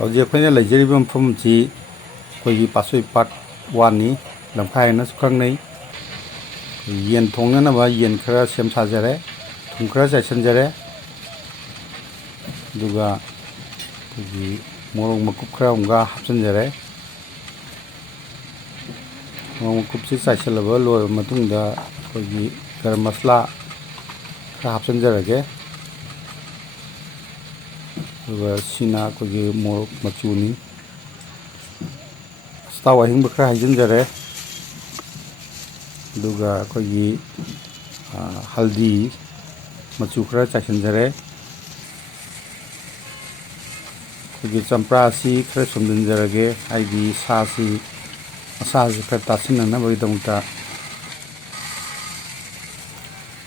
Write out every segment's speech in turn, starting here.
ꯍꯧꯖꯤꯛ ꯑꯩꯈꯣꯏꯅ ꯂꯩꯖꯔꯤꯕ ꯃꯐꯝꯁꯤ ꯑꯩꯈꯣꯏꯒꯤ ꯄꯥꯠꯁꯣꯏ ꯄꯥꯠ 1ꯅꯤ ꯂꯝꯈꯥꯏ ꯍꯥꯏꯅꯁꯨ ꯈꯪꯅꯩ ꯌꯦꯟ ꯊꯣꯡꯅꯅꯕ ꯌꯦꯟ ꯈꯔ ꯁꯦꯝ ꯁꯥꯖꯔꯦ ꯊꯨꯝ ꯈꯔ ꯆꯥꯏꯁꯤꯟꯖꯔꯦ ꯑꯗꯨꯒ ꯑꯩꯈꯣꯏꯒꯤ ꯃꯣꯔꯣꯛ ꯃꯀꯨꯞ ꯈꯔ ꯑꯃꯒ ꯍꯥꯞꯆꯤꯟꯖꯔꯦ ꯃꯣꯔꯣꯛ ꯃꯀꯨꯞꯁꯤ ꯆꯥꯏꯁꯤꯜꯂꯕ ꯂꯣꯏꯔꯕ ꯃꯇꯨꯡꯗ ꯑꯩꯈꯣꯏꯒꯤ ꯒꯔꯝ ꯃꯁꯂꯥ ꯈꯔ ꯍꯥꯞꯆꯤꯟꯖꯔꯒꯦ ꯑꯗꯨꯒ ꯁꯤꯅ ꯑꯩꯈꯣꯏꯒꯤ ꯃꯣꯔꯣꯛ ꯃꯆꯨꯅꯤ ꯑꯁꯇꯥꯎ ꯑꯍꯤꯡꯕ ꯈꯔ ꯍꯩꯖꯤꯟꯖꯔꯦ ꯑꯗꯨꯒ ꯑꯩꯈꯣꯏꯒꯤ ꯍꯜꯗꯤ ꯃꯆꯨ ꯈꯔ ꯆꯥꯏꯁꯤꯟꯖꯔꯦ ꯑꯩꯈꯣꯏꯒꯤ ꯆꯝꯄ꯭ꯔꯥ ꯑꯁꯤ ꯈꯔ ꯁꯨꯝꯖꯤꯟꯖꯔꯒꯦ ꯍꯥꯏꯗꯤ ꯁꯥꯁꯤ ꯃꯁꯥꯁꯤ ꯈꯔ ꯇꯥꯁꯤꯟꯅꯅꯕꯒꯤꯗꯃꯛꯇ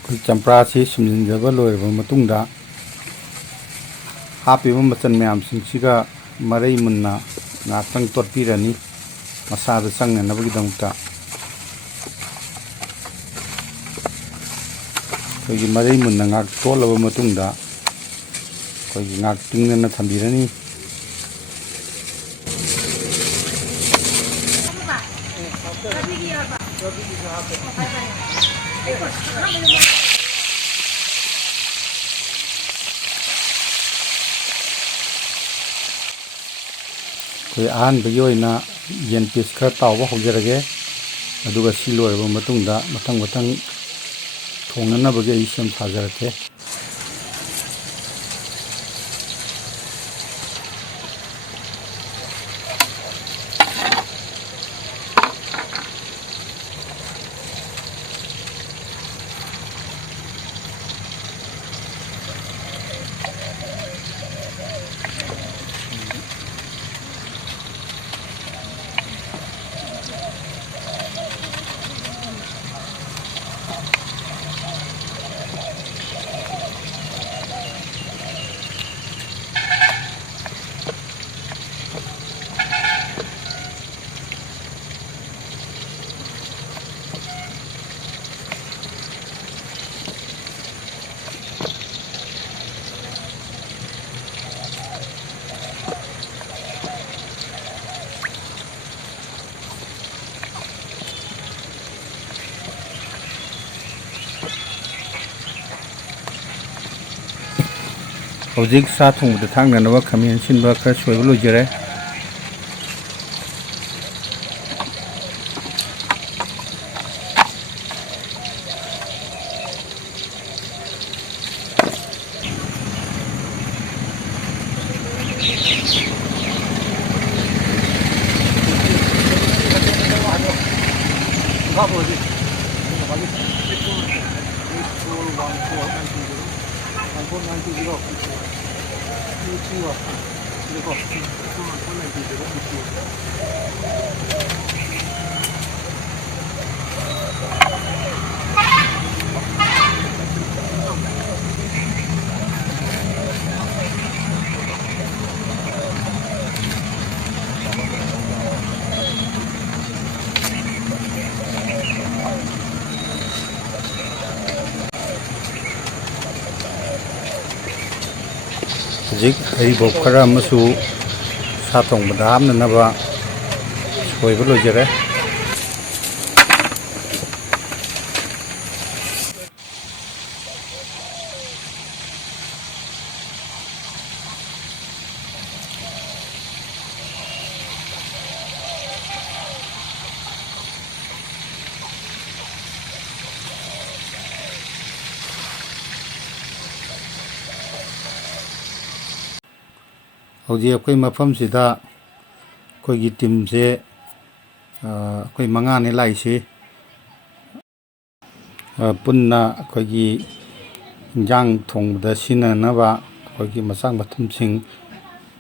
ꯑꯩꯈꯣꯏ ꯆꯝꯄ꯭ꯔꯥ ꯑꯁꯤ ꯁꯨꯝꯖꯤꯟꯖꯕ ꯂꯣꯏꯔꯕ ꯃꯇꯨꯡꯗ ꯍꯥꯞꯄꯤꯕ ꯃꯆꯜ ꯃꯌꯥꯝꯁꯤꯡꯁꯤꯒ ꯃꯔꯩ ꯃꯨꯟꯅ ꯉꯥꯛꯇꯪ ꯇꯣꯠꯄꯤꯔꯅꯤ ꯃꯁꯥꯗ ꯆꯪꯅꯅꯕꯒꯤꯗꯃꯛꯇ ꯑꯩꯈꯣꯏꯒꯤ ꯃꯔꯩ ꯃꯨꯟꯅ ꯉꯥꯛ ꯇꯣꯠꯂꯕ ꯃꯇꯨꯡꯗ ꯑꯩꯈꯣꯏꯒꯤ ꯉꯥꯛ ꯇꯤꯡꯗꯅ ꯊꯝꯕꯤꯔꯅꯤ ꯑꯩꯈꯣꯏ ꯑꯍꯥꯟꯕꯒꯤ ꯑꯣꯏꯅ ꯌꯦꯟ ꯄꯤꯁ ꯈꯔ ꯇꯥꯎꯕ ꯍꯧꯖꯔꯒꯦ ꯑꯗꯨꯒ ꯁꯤ ꯂꯣꯏꯔꯕ ꯃꯇꯨꯡꯗ ꯃꯊꯪ ꯃꯊꯪ ꯊꯣꯡꯅꯅꯕꯒꯤ ꯑꯩ ꯁꯦꯝ ꯁꯥꯖꯔꯛꯀꯦ ꯍꯧꯖꯤꯛ ꯁꯥ ꯊꯣꯡꯕꯗ ꯊꯥꯛꯅꯅꯕ ꯈꯥꯃꯦꯟ ꯑꯁꯤꯟꯕ ꯈꯔ ꯁꯣꯏꯕ ꯂꯣꯏꯖꯔꯦ ꯍꯧꯖꯤꯛ ꯍꯩꯔꯤꯕꯣꯞ ꯈꯔ ꯑꯃꯁꯨ ꯁꯥ ꯊꯣꯡꯕꯗ ꯍꯥꯞꯅꯅꯕ ꯁꯣꯏꯕ ꯂꯣꯏꯖꯔꯦ ꯍꯧꯖꯤꯛ ꯑꯩꯈꯣꯏ ꯃꯐꯝꯁꯤꯗ ꯑꯩꯈꯣꯏꯒꯤ ꯇꯤꯝꯁꯦ ꯑꯩꯈꯣই 5ꯅꯤ ꯂꯥꯛꯏꯁꯤ ꯄꯨꯟꯅ ꯑꯩꯈꯣꯏꯒꯤ ꯏꯟꯖꯥꯡ ꯊꯣꯡꯕꯗ ꯁꯤꯖꯤꯟꯅꯅꯕ ꯑꯩꯈꯣꯏꯒꯤ ꯃꯆꯥꯛ ꯃꯊꯨꯝꯁꯤꯡ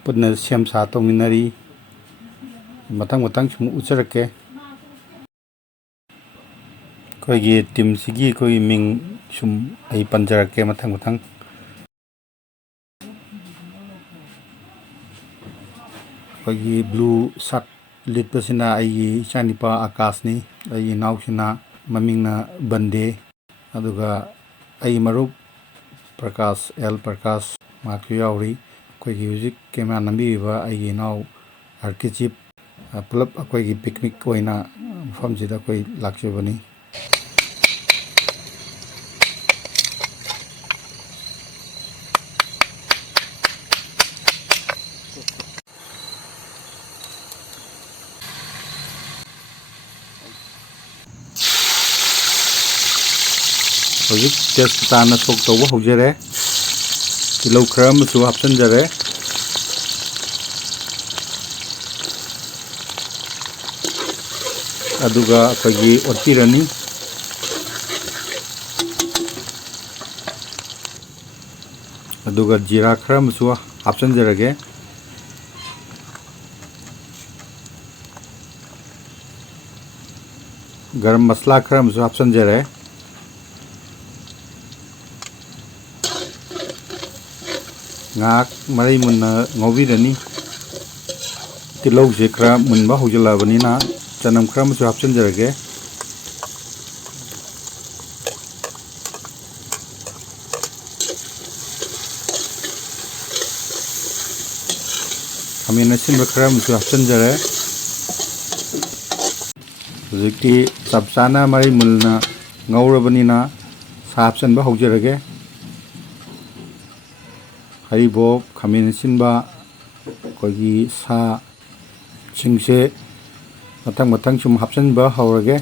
ꯄꯨꯟꯅ ꯁꯦꯝ ꯁꯥ ꯇꯧꯃꯤꯟꯅꯔꯤ ꯃꯊꯪ ꯃꯊꯪ ꯁꯨꯝ ꯎꯠꯆꯔꯛꯀꯦ ꯑꯩꯈꯣꯏꯒꯤ ꯇꯤꯝꯁꯤꯒꯤ ꯑꯩꯈꯣꯏꯒꯤ ꯃꯤꯡ ꯁꯨꯝ ꯑꯩ ꯄꯟꯖꯔꯛꯀꯦ ꯃꯊꯪ ꯃꯊꯪ ꯑꯩꯈꯣꯏꯒꯤ ꯕ꯭ꯂꯨ ꯁꯔꯠ ꯂꯤꯠꯄꯁꯤꯅ ꯑꯩꯒꯤ ꯏꯆꯥꯅꯨꯄꯥ ꯑꯀꯥꯁꯅꯤ ꯑꯩꯒꯤ ꯏꯅꯥꯎꯁꯤꯅ ꯃꯃꯤꯡꯅ ꯕꯟꯗꯦ ꯑꯗꯨꯒ ꯑꯩ ꯃꯔꯨꯞ ꯄ꯭ꯔꯀꯥꯁ ꯑꯦꯜ ꯄ꯭ꯔꯀꯥꯁ ꯃꯍꯥꯛꯁꯨ ꯌꯥꯎꯔꯤ ꯑꯩꯈꯣꯏꯒꯤ ꯍꯧꯖꯤꯛ ꯀꯦꯃꯦꯔꯥ ꯅꯝꯕꯤꯔꯤꯕ ꯑꯩꯒꯤ ꯏꯅꯥꯎ ꯑꯥꯔꯀꯤꯖꯤꯞ ꯄꯨꯂꯞ ꯑꯩꯈꯣꯏꯒꯤ ꯄꯤꯛꯅꯤꯛ ꯑꯣꯏꯅ ꯃꯐꯝꯁꯤꯗ ꯑꯩꯈꯣꯏ ꯂꯥꯛꯆꯕꯅꯤ꯫ ꯍꯧꯖꯤꯛ ꯇꯦꯖꯄꯇꯥꯅ ꯁꯣꯛ ꯇꯧꯕ ꯍꯧꯖꯔꯦ꯫ ꯇꯤꯜꯍꯧ ꯈꯔ ꯑꯃꯁꯨ ꯍꯥꯞꯆꯤꯟꯖꯔꯦ꯫ ꯑꯗꯨꯒ ꯑꯩꯈꯣꯏꯒꯤ ꯑꯣꯠꯄꯤꯔꯅꯤ꯫ ꯑꯗꯨꯒ ꯖꯤꯔꯥ ꯈꯔ ꯑꯃꯁꯨ ꯍꯥꯞꯆꯤꯟꯖꯔꯒꯦ꯫ ꯒꯔꯝ ꯃꯁꯂꯥ ꯈꯔ ꯑꯃꯁꯨ ꯍꯥꯞꯆꯤꯟꯖꯔꯦ꯫ ꯉꯥꯏꯍꯥꯛ ꯃꯔꯩ ꯃꯨꯟꯅ ꯉꯧꯕꯤꯔꯅꯤ꯫ ꯇꯤꯜꯍꯧꯁꯦ ꯈꯔ ꯃꯨꯟꯕ ꯍꯧꯖꯤꯜꯂꯛꯑꯕꯅꯤꯅ ꯆꯅꯝ ꯈꯔ ꯑꯃꯁꯨ ꯍꯥꯞꯆꯤꯟꯖꯔꯒꯦ꯫ ꯈꯥꯃꯦꯟ ꯑꯁꯤꯟꯕ ꯈꯔ ꯑꯃꯁꯨ ꯍꯥꯞꯆꯤꯟꯖꯔꯦ꯫ ꯍꯧꯖꯤꯛꯇꯤ ꯆꯞ ꯆꯥꯅ ꯃꯔꯩ ꯃꯨꯟꯅ ꯉꯧꯔꯕꯅꯤꯅ ꯁꯥ ꯍꯥꯞꯆꯤꯟꯕ ꯍꯧꯖꯔꯒꯦ꯫ ꯍꯔꯤꯕꯣꯞ, ꯈꯥꯃꯦꯟ ꯑꯁꯤꯟꯕ, ꯑꯩꯈꯣꯏꯒꯤ ꯁꯥꯁꯤꯡꯁꯦ ꯃꯊꯪ ꯃꯊꯪ ꯁꯨꯝ ꯍꯥꯞꯆꯤꯟꯕ ꯍꯧꯔꯒꯦ꯫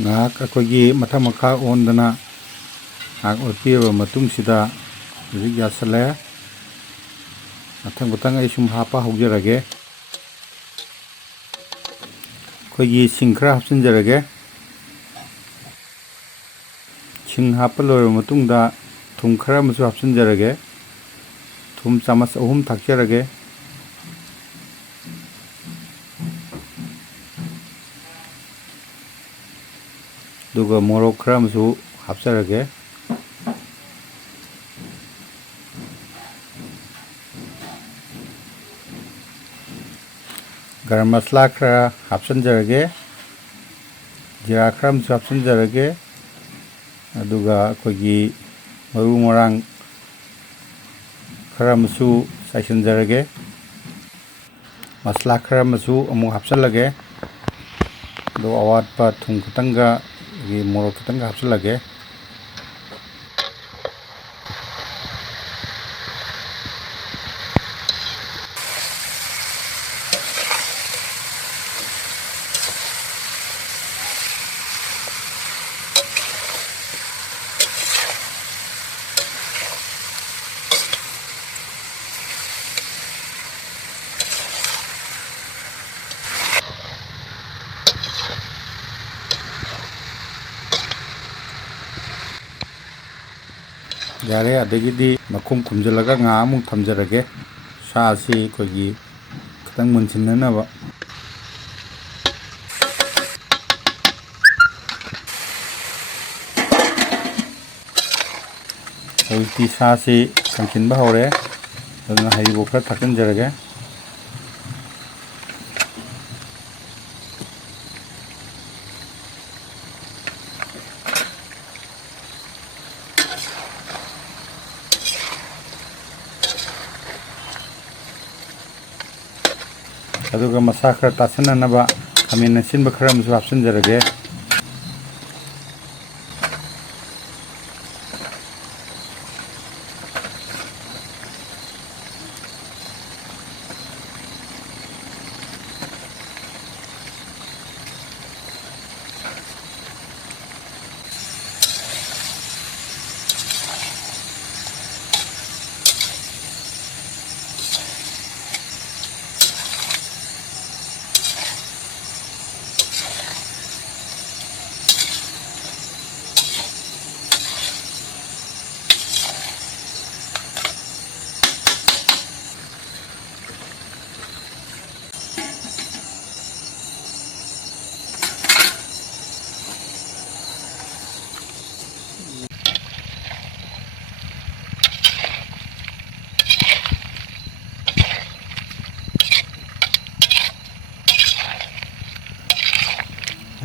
ꯉꯥꯏꯍꯥꯛ ꯑꯩꯈꯣꯏꯒꯤ ꯃꯊꯛ ꯃꯈꯥ ꯑꯣꯟꯗꯅ ꯉꯥꯏꯍꯥꯛ ꯑꯣꯠꯄꯤꯔꯕ ꯃꯇꯨꯡꯁꯤꯗ ꯍꯧꯖꯤꯛ ꯌꯥꯁꯜꯂꯦ꯫ ꯃꯊꯪ ꯃꯊꯪ ꯑꯩ ꯁꯨꯝ ꯍꯥꯞꯄ ꯍꯧꯖꯔꯒꯦ꯫ ꯑꯩꯈꯣꯏꯒꯤ ꯁꯤꯡ ꯈꯔ ꯍꯥꯞꯆꯤꯟꯖꯔꯒꯦ꯫ ꯁꯤꯡ ꯍꯥꯞꯄ ꯂꯣꯏꯔꯕ ꯃꯇꯨꯡꯗ ꯊꯨꯝ ꯈꯔ ꯑꯃꯁꯨ ꯍꯥꯞꯆꯤꯟꯖꯔꯒꯦ꯫ ꯊꯨꯝ ꯆꯥꯃꯁ 3 ꯊꯥꯛꯆꯔꯒꯦ꯫ ꯑꯗꯨꯒ ꯃꯣꯔꯣꯛ ꯈꯔ ꯑꯃꯁꯨ ꯍꯥꯞꯆꯔꯒꯦ꯫ ꯒꯔꯝ ꯃꯁꯂꯥ ꯈꯔ ꯍꯥꯞꯆꯤꯟꯖꯔꯒꯦ꯫ ꯖꯤꯔꯥ ꯈꯔ ꯑꯃꯁꯨ ꯍꯥꯞꯆꯤꯟꯖꯔꯒꯦ꯫ ꯑꯗꯨꯒ ꯑꯩꯈꯣꯏꯒꯤ ꯃꯔꯨ ꯃꯔꯥꯡ ꯈꯔ ꯑꯃꯁꯨ ꯆꯥꯏꯁꯤꯟꯖꯔꯒꯦ꯫ ꯃꯁꯂꯥ ꯈꯔ ꯑꯃꯁꯨ ꯑꯃꯨꯛ ꯍꯥꯞꯆꯤꯜꯂꯒꯦ꯫ ꯑꯗꯨꯒ ꯑꯋꯥꯠꯄ ꯊꯨꯝ ꯈꯤꯇꯪꯒ ꯃꯣꯔꯣꯛ ꯈꯤꯇꯪꯒ ꯍꯥꯞꯆꯤꯜꯂꯒꯦ꯫ ꯌꯥꯔꯦ, ꯑꯗꯒꯤꯗꯤ ꯃꯈꯨꯝ ꯈꯨꯝꯖꯤꯜꯂꯒ ꯉꯥꯏꯍꯥꯛ ꯑꯃꯨꯛ ꯊꯝꯖꯔꯒꯦ꯫ ꯁꯥꯁꯤ ꯑꯩꯈꯣꯏꯒꯤ ꯈꯤꯇꯪ ꯃꯨꯟꯁꯤꯟꯅꯅꯕ꯫ ꯍꯧꯖꯤꯛꯇꯤ ꯁꯥꯁꯤ ꯀꯪꯁꯤꯟꯕ ꯍꯧꯔꯦ꯫ ꯑꯗꯨꯅ ꯍꯔꯤꯕꯣꯞ ꯈꯔ ꯊꯥꯛꯆꯤꯟꯖꯔꯒꯦ꯫ ꯑꯗꯨꯒ ꯃꯁꯥ ꯈꯔ ꯇꯥꯁꯟꯅꯅꯕ ꯈꯥꯃꯦꯟ ꯑꯁꯤꯟꯕ ꯈꯔ ꯑꯃꯁꯨ ꯍꯥꯞꯆꯤꯟꯖꯔꯒꯦ꯫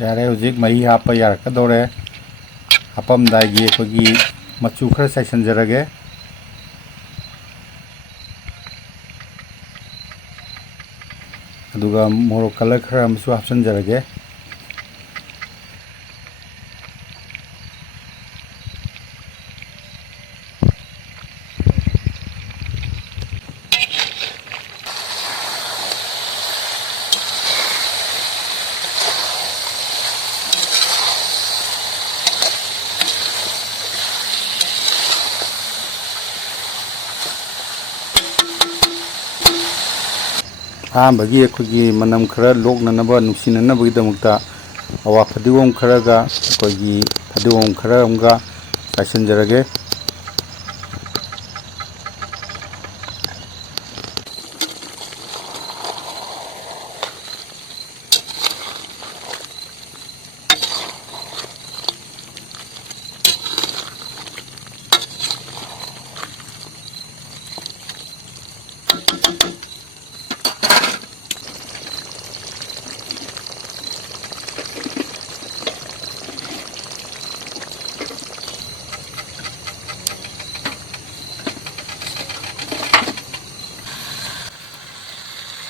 ꯌꯥꯔꯦ ꯍꯧꯖꯤꯛ ꯃꯍꯤ ꯍꯥꯞꯄ ꯌꯥꯔꯛꯀꯗꯧꯔꯦ ꯍꯥꯞꯄꯝꯗꯥꯏꯒꯤ ꯑꯩꯈꯣꯏꯒꯤ ꯃꯆꯨ ꯈꯔ ꯆꯥꯏꯁꯤꯟꯖꯔꯒꯦ ꯑꯗꯨꯒ ꯃꯣꯔꯣꯛ ꯀꯂꯔ ꯈꯔ ꯑꯃꯁꯨ ꯍꯥꯞꯆꯤꯟꯖꯔꯒꯦ ꯑꯍꯥꯟꯕꯒꯤ ꯑꯩꯈꯣꯏꯒꯤ ꯃꯅꯝ ꯈꯔ ꯂꯣꯛꯅꯅꯕ ꯅꯨꯡꯁꯤꯅꯅꯕꯒꯤꯗꯃꯛꯇ ꯑꯋꯥ ꯐꯗꯤꯒꯣꯝ ꯈꯔꯒ ꯑꯩꯈꯣꯏꯒꯤ ꯐꯗꯤꯒꯣꯝ ꯈꯔ ꯑꯃꯒ ꯆꯥꯏꯁꯤꯟꯖꯔꯒꯦ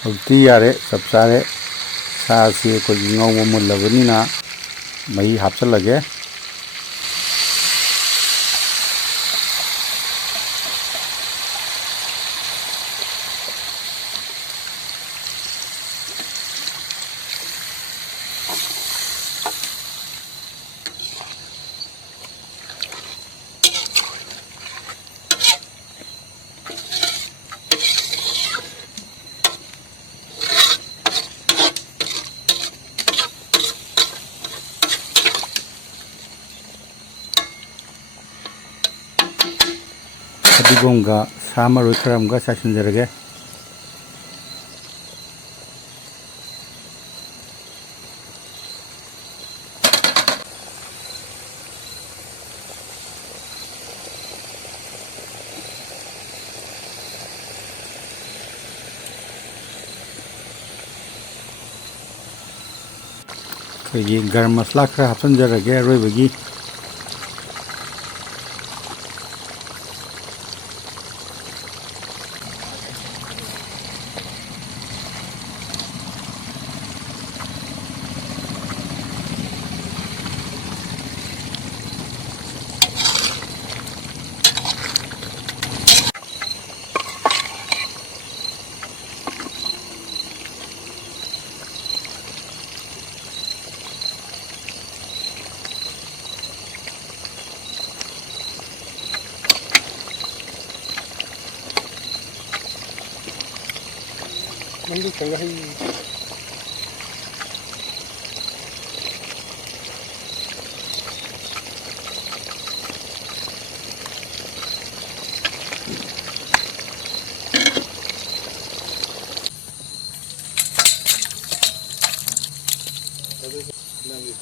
ꯍꯧꯖꯤꯛꯇꯤ ꯌꯥꯔꯦ ꯆꯞ ꯆꯥꯔꯦ ꯁꯥꯁꯤ ꯑꯩꯈꯣꯏꯒꯤ ꯉꯧꯕ ꯃꯨꯜꯂꯕꯅꯤꯅ ꯃꯍꯤ ꯍꯥꯞꯆꯤꯜꯂꯒꯦ ꯐꯗꯤꯒꯣꯝꯒ ꯁꯥ ꯃꯔꯣꯏ ꯈꯔ ꯑꯃꯒ ꯆꯥꯏꯁꯤꯟꯖꯔꯒꯦ ꯑꯩꯈꯣꯏꯒꯤ ꯒꯔꯝ ꯃꯁꯂꯥ ꯈꯔ ꯍꯥꯞꯆꯤꯟꯖꯔꯒꯦ ꯑꯔꯣꯏꯕꯒꯤ Mandi kanggahi. Nanti, nanti,